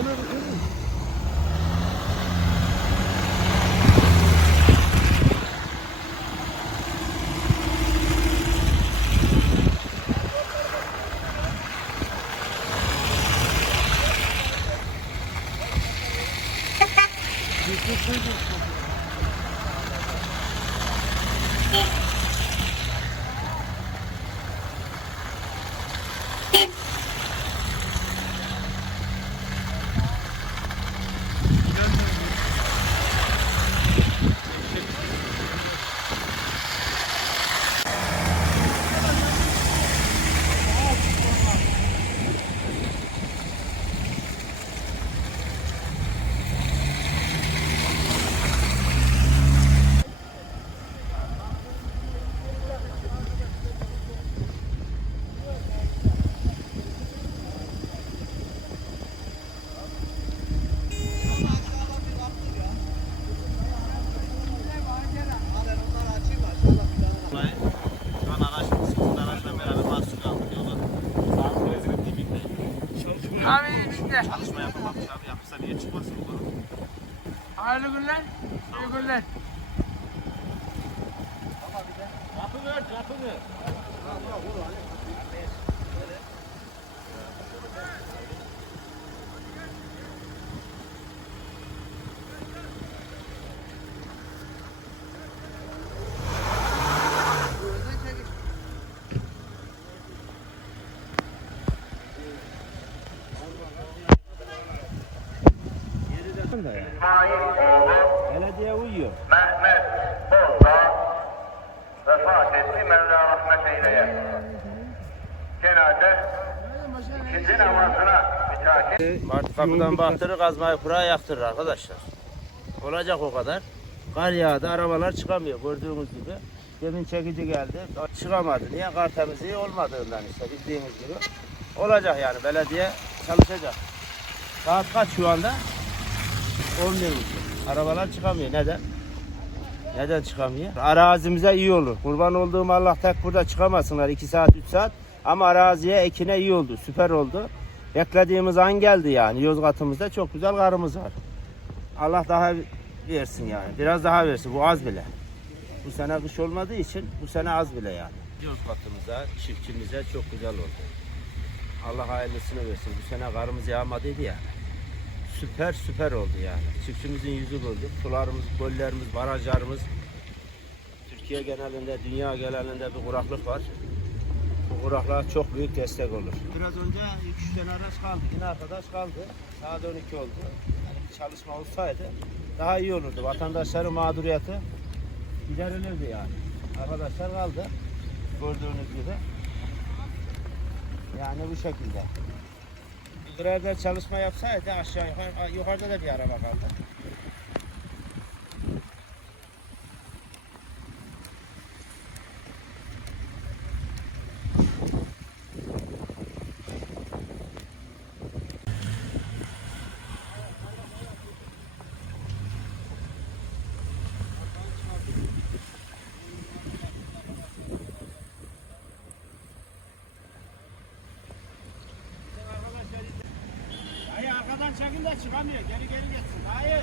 Kenara güle. Çalışma yapamamış abi. Yapsa niye çıkmasın konu? Hayırlı günler. İyi günler. Kapı ver, kapı ver. Belediye uyuyor. Mehmet Bozda vefat etti. Mevla rahmet eyleye. Cenaze ikinci namazına. Mart kapıdan baktırır, kazmayı kurağı yaktırır arkadaşlar. Olacak o kadar. Kar yağdı, arabalar çıkamıyor gördüğünüz gibi. Demin çekici geldi, çıkamadı. Niye? Kar temizliği olmadığından işte bildiğiniz gibi. Olacak yani, belediye çalışacak. Saat kaç şu anda? 11 buçuk. Arabalar çıkamıyor. Neden? Neden çıkamıyor? Arazimize iyi olur. Kurban olduğum Allah tek burada çıkamasınlar 2 saat 3 saat. Ama araziye ekine iyi oldu. Süper oldu. Beklediğimiz an geldi yani. Yozgat'ımızda çok güzel karımız var. Allah daha versin yani. Biraz daha versin. Bu az bile. Bu sene kış olmadığı için bu sene az bile yani. Yozgat'ımıza, çiftçimize çok güzel oldu. Allah hayırlısını versin. Bu sene karımız yağmadıydı ya. Süper süper oldu yani. Çiftçimizin yüzü güldü. Sularımız, göllerimiz, barajlarımız Türkiye genelinde, dünya genelinde bir kuraklık var. Bu kuraklığa çok büyük destek olur. Biraz önce 3 tane araç kaldı. Yine arkadaş kaldı. Saat 12 oldu. Yani bir çalışma olsaydı daha iyi olurdu. Vatandaşların mağduriyeti giderilirdi yani. Arkadaşlar kaldı. Gördüğünüz gibi. Yani bu şekilde. Grevler çalışma yapsaydı aşağı yukarı, yukarıda da bir araba kaldı. Arkadan çekin de çıkamıyor. Geri geri geçsin. Hayır.